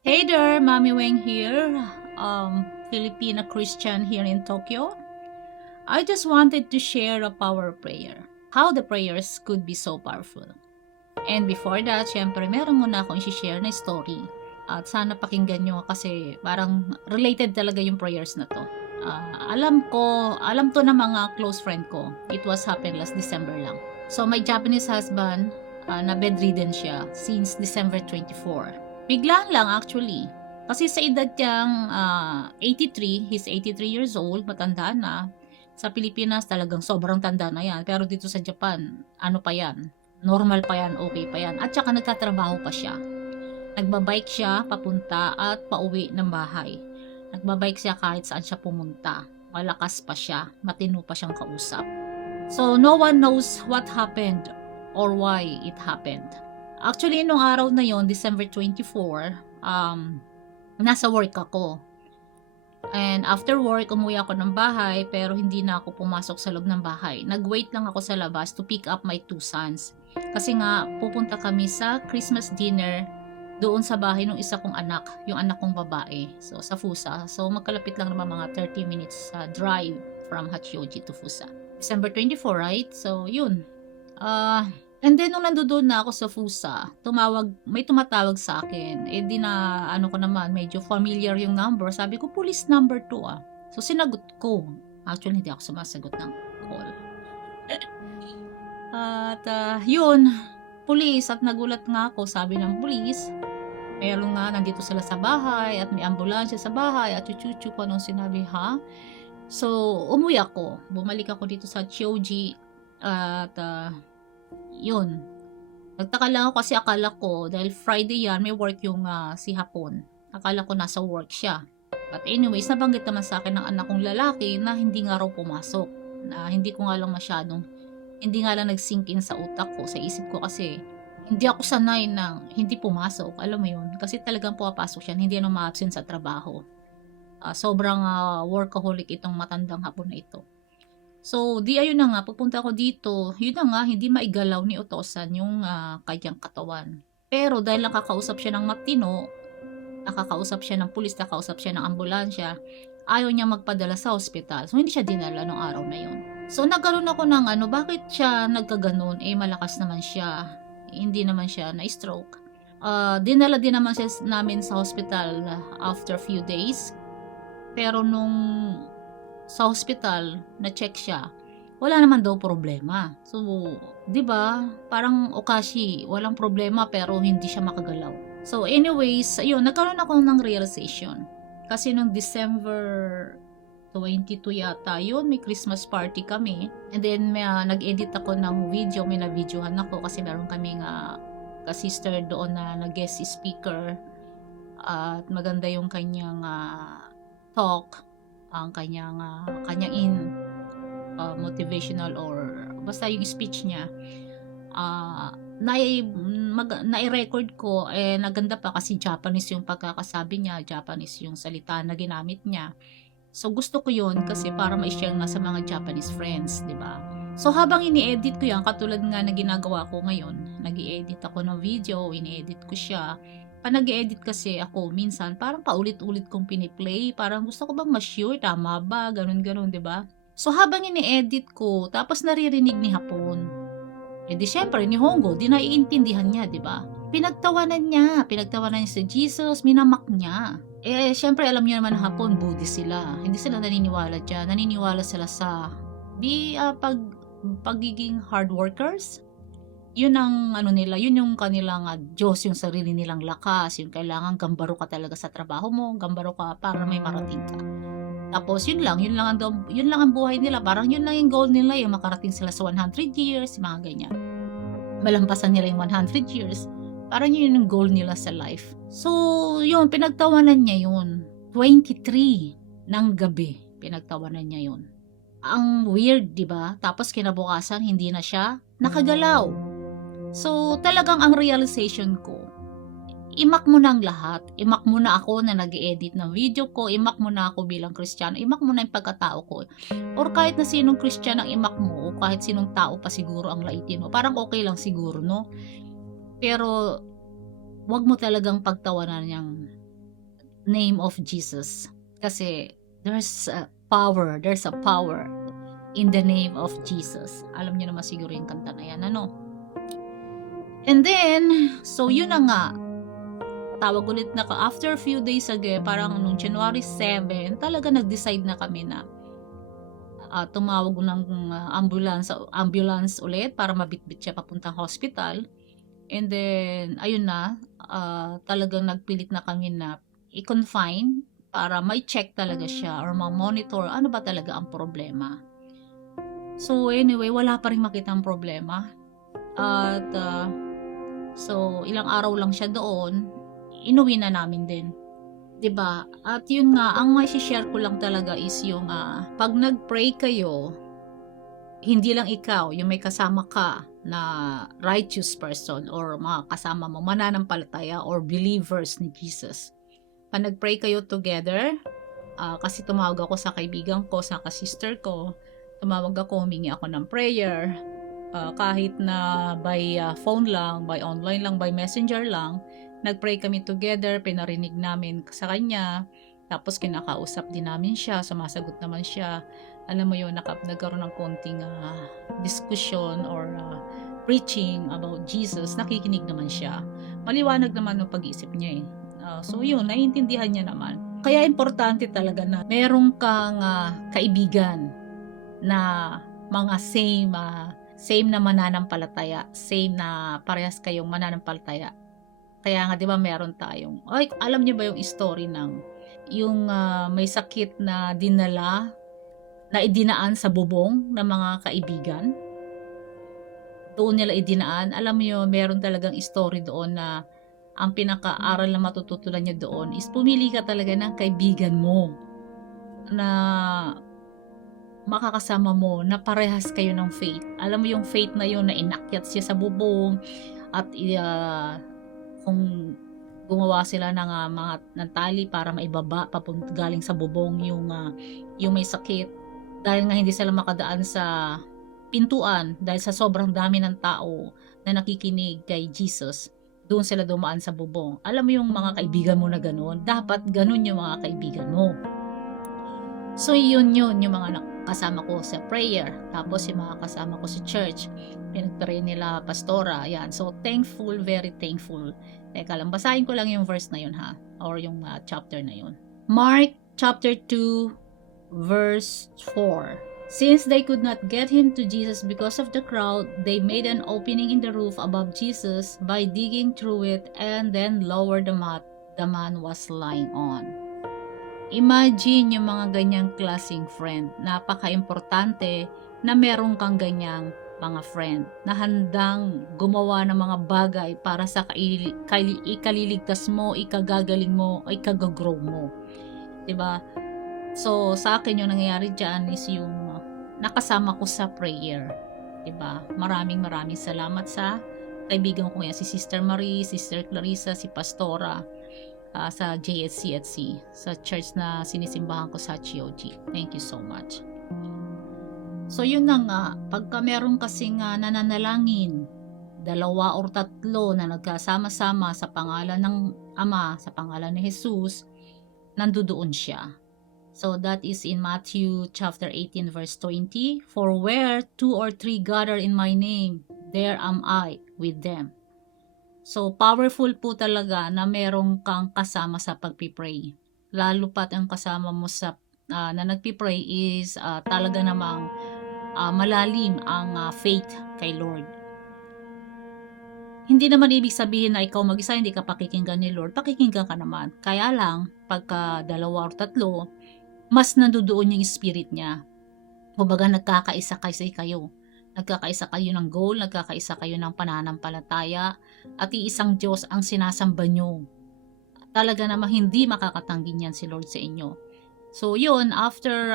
Hey there, Mami Weng here, Filipina Christian here in Tokyo. I just wanted to share a power prayer. How the prayers could be so powerful. And before that, syempre meron muna akong i-share na story. At sana pakinggan nyo kasi parang related talaga yung prayers na to. Alam to ng mga close friend ko. It was happened last December lang. So my Japanese husband, na bedridden siya since December 24. Biglaan lang actually. Kasi sa edad niyang 83, he's 83 years old, matanda na. Sa Pilipinas talagang sobrang tanda na yan. Pero dito sa Japan, ano pa yan? Normal pa yan, okay pa yan. At saka nagtatrabaho pa siya. Nagbabike siya papunta at pauwi ng bahay. Nagbabike siya kahit saan siya pumunta. Malakas pa siya, matino pa siyang kausap. So no one knows what happened or why it happened. Actually, nung araw na yon, December 24, nasa work ako. And after work, umuwi ako ng bahay pero hindi na ako pumasok sa loob ng bahay. Nag-wait lang ako sa labas to pick up my two sons. Kasi nga, pupunta kami sa Christmas dinner doon sa bahay ng isa kong anak, yung anak kong babae. So, sa Fusa. So, magkalapit lang naman mga 30 minutes drive from Hachioji to Fusa. December 24, right? So, yun. And then, nung nandoon na ako sa Fusa, may tumatawag sa akin. Eh, di na, ano ko naman, medyo familiar yung number. Sabi ko, police number 2 ah. So, sinagot ko. Actually, hindi ako sumasagot ng call. At, yun, police. At nagulat nga ako, sabi ng police, meron nga, nandito sila sa bahay, at may ambulansya sa bahay, at chuchuchu ko anong sinabi, ha? So, umuwi ako. Bumalik ako dito sa Chioji, at, yun. Nagtaka lang ako kasi akala ko, dahil Friday yan, may work yung si Hapon. Akala ko nasa work siya. But anyways, nabanggit naman sa akin ng anak kong lalaki na hindi nga raw pumasok. Na hindi ko nga lang masyadong, hindi nga lang nag-sink in sa utak ko, sa isip ko kasi, hindi ako sanay na hindi pumasok. Alam mo yun? Kasi talagang pumapasok siya, hindi na ma-absent sa trabaho. Sobrang workaholic itong matandang Hapon na ito. So, di ayun na nga, pupunta ako dito, yun na nga, hindi maigalaw ni Utosan yung kanyang katawan. Pero dahil nakakausap siya ng matino, nakakausap siya ng pulis, nakakausap siya ng ambulansya, ayaw niya magpadala sa ospital. So, hindi siya dinala nung araw na yun. So, nagkaroon ako ng bakit siya nagkaganon? Eh, malakas naman siya. Hindi naman siya na-stroke. Dinala din naman siya namin sa hospital after few days. Pero nung sa hospital, na-check siya, wala naman daw problema. So, 'di ba? Parang okashi, walang problema pero hindi siya makagalaw. So, anyways, ayun, nagkaroon ako ng realization. Kasi nung December 22 yata, yun, may Christmas party kami. And then, nag-edit ako ng video, may na-videohan ako kasi meron kaming ka-sister doon na nag-guest speaker. At maganda yung kanyang talk, ang kanyang motivational or basta yung speech niya, nai-record ko, naganda pa kasi Japanese yung pagkakasabi niya, Japanese yung salita na ginamit niya. So gusto ko yun kasi para ma-share nga sa mga Japanese friends, di ba? So habang ini-edit ko yan, katulad nga na ginagawa ko ngayon, nag-i-edit ako ng video, ini-edit ko siya. Pag nag-edit kasi ako, minsan parang paulit-ulit kong piniplay, parang gusto ko bang ma-sure, tama ba, ganun-ganun, di ba? So habang ini-edit ko, tapos naririnig ni Hapon, di syempre ni Hongo, di naiintindihan niya, di ba? Pinagtawanan niya si Jesus, minamak niya. Syempre alam niyo naman Hapon, Buddhist sila. Hindi sila naniniwala dyan. Naniniwala sila sa pagiging hard workers. Yun ang nila, yun yung kanilang Diyos, yung sarili nilang lakas, yung kailangan gambaro ka talaga sa trabaho mo, gambaro ka para may marating ka. Tapos yun lang ang buhay nila, parang yun lang yung goal nila, yung makarating sila sa 100 years, mga ganyan. Malampasan nila yung 100 years, parang yun yung goal nila sa life. So, yun, pinagtawanan niya yun. 23 ng gabi, pinagtawanan niya yun. Ang weird, di ba? Tapos kinabukasan, hindi na siya nakagalaw. So, talagang ang realization ko, imak mo na ang lahat. Imak mo na ako na nag-edit ng video ko, imak mo na ako bilang Kristiyano, imak mo na yung pagkatao ko. Or kahit na sinong Kristiyano ang imak mo, o kahit sinong tao pa siguro ang laitin mo, parang okay lang siguro, no? Pero, wag mo talagang pagtawanan name of Jesus. Kasi there's a power in the name of Jesus. Alam niyo naman siguro yung kanta na yan, ano? And then, so yun na nga, tawag ulit na after a few days again, parang nung January 7, talaga nag-decide na kami na tumawag ng ambulance ulit para mabitbit siya papuntang hospital. And then, ayun na, talagang nagpilit na kami na i-confine para may check talaga siya or ma-monitor ano ba talaga ang problema. So anyway, wala pa rin makitang problema. At so ilang araw lang siya doon, inuwi na namin din. 'Di ba? At yun nga, ang mai-share ko lang talaga is yung pag nag-pray kayo, hindi lang ikaw, yung may kasama ka na righteous person or mga kasama mo mananampalataya or believers ni Jesus. Pag nag-pray kayo together, kasi tumawag ako sa kaibigan ko, sa sister ko, tumawag ako, humingi ako ng prayer, kahit na by phone lang, by online lang, by messenger lang, nag-pray kami together, pinarinig namin sa kanya, tapos kinakausap din namin siya, sumasagot naman siya. Alam mo yun, nagkaroon ng konting discussion or preaching about Jesus, nakikinig naman siya. Maliwanag naman ng pag-iisip niya eh. So yun, naiintindihan niya naman. Kaya importante talaga na meron kang kaibigan na mga same na mananampalataya, same na parehas kayong mananampalataya. Kaya nga 'di ba meron tayong, alam niyo ba yung story ng yung may sakit na idinaan sa bubong ng mga kaibigan? Doon nila idinaan. Alam niyo, meron talagang story doon na ang pinaka-aral na matututunan niya doon is pumili ka talaga ng kaibigan mo na makakasama mo na parehas kayo ng faith. Alam mo yung faith na yun na inakyat siya sa bubong at kung gumawa sila ng mga ng tali para maibaba papunta galing sa bubong yung may sakit, dahil nga hindi sila makadaan sa pintuan dahil sa sobrang dami ng tao na nakikinig kay Jesus, doon sila dumaan sa bubong. Alam mo yung mga kaibigan mo na ganoon, dapat ganoon yung mga kaibigan mo. So yun yung mga kasama ko sa prayer, tapos yung mga kasama ko sa church, pinag-pray nila pastora, yan. So thankful, very thankful. Teka lang, basahin ko lang yung verse na yun or yung chapter na yun. Mark chapter 2 verse 4. Since they could not get him to Jesus because of the crowd, they made an opening in the roof above Jesus by digging through it and then lowered the mat the man was lying on. Imagine yung mga ganyang klaseng friend. Napaka-importante na meron kang ganyang mga friend na handang gumawa ng mga bagay para sa ikaliligtas mo, ikagagaling mo, ikagagrow mo. Diba? So, sa akin yung nangyayari dyan is yung nakasama ko sa prayer. Diba? Maraming salamat sa kaibigan ko yan, si Sister Marie, Sister Clarissa, si Pastora, sa JSC sa church na sinisimbahan ko sa GOG. Thank you so much. So yun na nga, pagka meron kasing nananalangin, 2 or 3 na nagkasama-sama sa pangalan ng Ama, sa pangalan ni Jesus, nandoon siya. So that is in Matthew chapter 18 verse 20. For where 2 or 3 gather in my name, there am I with them. So powerful po talaga na merong kang kasama sa pagpipray. Lalo pat ang kasama mo sa na nagpipray is talaga namang malalim ang faith kay Lord. Hindi naman ibig sabihin na ikaw mag-isa hindi ka pakikinggan ni Lord. Pakikinggan ka naman. Kaya lang, pagka 2 or 3, mas nandoon yung spirit niya. Kumbaga nagkakaisa kayo. Nagkakaisa kayo ng goal, nagkakaisa kayo ng pananampalataya, at iisang Diyos ang sinasamba nyo. Talaga namang hindi makakatanggi niyan si Lord sa inyo. So yun, after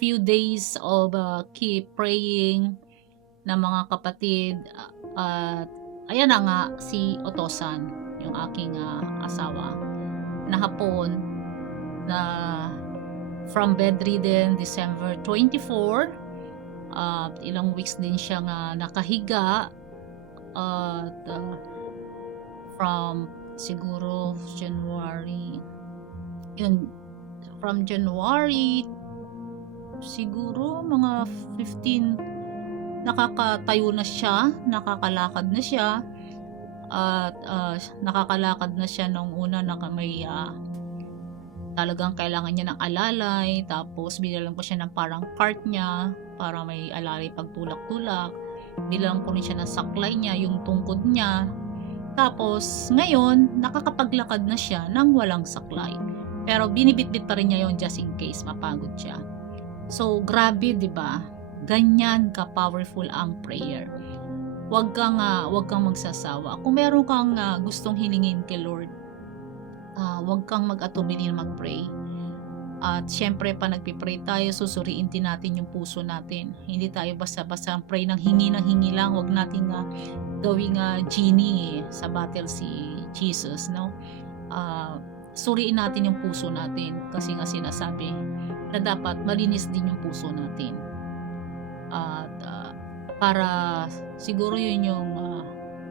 few days of keep praying na mga kapatid, ayan na nga si Otosan, yung aking asawa, na hapon na from bedridden December 24, ilang weeks din siya nakahiga, from siguro January Yun, from January, siguro mga 15, nakakatayo na siya, nakakalakad na siya, at nakakalakad na siya nung una na may talagang kailangan niya ng alalay, tapos binalan ko siya ng parang cart niya para may alalay pagtulak-tulak, bilang ko rin siya ng saklay niya, yung tungkod niya, tapos ngayon nakakapaglakad na siya nang walang saklay, pero binibitbit pa rin niya yon just in case mapagod siya. So grabe, 'di ba? Ganyan ka powerful ang prayer. Wag kang magsasawa. Kung meron kang gustong hilingin kay Lord, wag kang mag-atubili na mag-pray. At syempre, pa nagpipray tayo, susuriin din natin yung puso natin. Hindi tayo basta-basta pray ng hingi lang. Wag nating gawing genie sa battle si Jesus, no? Suriin natin yung puso natin, kasi nga sinasabi na dapat malinis din yung puso natin. At para siguro yun yung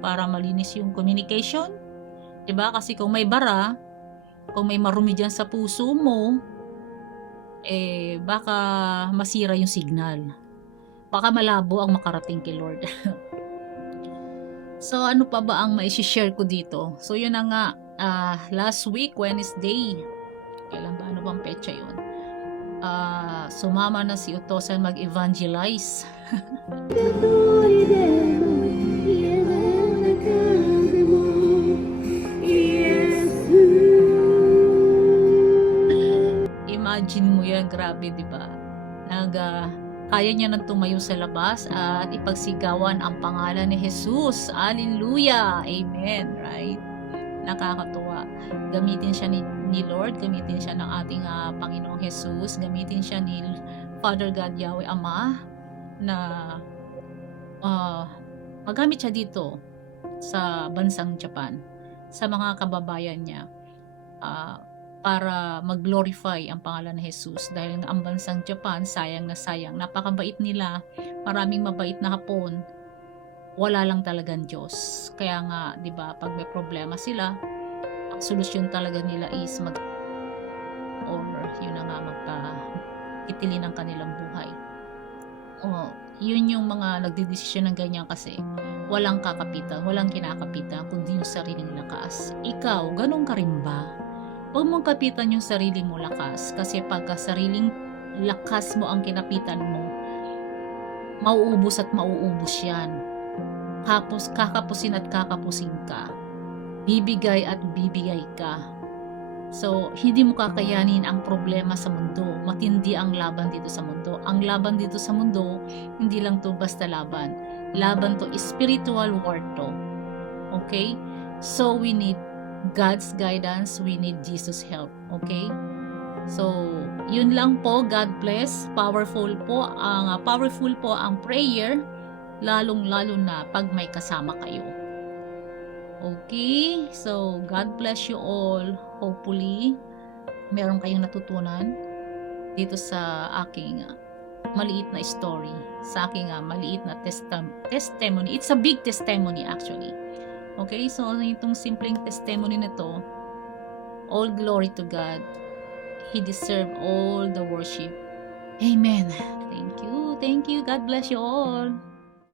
para malinis yung communication, 'di ba? Kasi kung may bara, kung may marumi diyan sa puso mo, baka masira yung signal. Baka malabo ang makarating kay Lord. So ano pa ba ang mai-share ko dito? So yun na nga, last week Wednesday, kailan ba, ano bang petsa yun? Sumama na si Utosan mag-evangelize. Imagine mo yan, grabe, di ba? Kaya niya nang tumayo sa labas at ipagsigawan ang pangalan ni Jesus. Hallelujah! Amen, right? Nakakatuwa. Gamitin siya ni Lord, gamitin siya ng ating Panginoong Jesus, gamitin siya ni Father God Yahweh Ama na magamit siya dito sa bansang Japan, sa mga kababayan niya, para mag-glorify ang pangalan ng Jesus, dahil ang bansang Japan, sayang na sayang, napakabait nila, maraming mabait na Hapon, wala lang talagang Diyos. Kaya nga, 'di ba, pag may problema sila, ang solusyon talaga nila is magpakitili ng kanilang buhay. Yun yung mga nagdedesisyon ng ganyan, kasi walang kakapitan, walang kinakapitan kundi yung sariling lakas. Ikaw, ganun ka rin ba? Huwag mong kapitan yung sarili mo lakas, kasi pagka sariling lakas mo ang kinapitan mo, mauubos at mauubos yan. Kakapusin at kakapusin ka. Bibigay at bibigay ka. So, hindi mo kakayanin ang problema sa mundo. Matindi ang laban dito sa mundo. Ang laban dito sa mundo, hindi lang to basta laban. Laban to, spiritual war to. Okay? So, we need God's guidance, we need Jesus' help. Okay? So, yun lang po. God bless. Powerful po ang prayer, lalong-lalo na pag may kasama kayo. Okay? So, God bless you all. Hopefully, meron kayong natutunan dito sa aking maliit na story, sa aking maliit na testimony. It's a big testimony actually. Okay, so itong simpleng testimony na to, all glory to God. He deserves all the worship. Amen. Thank you. God bless you all.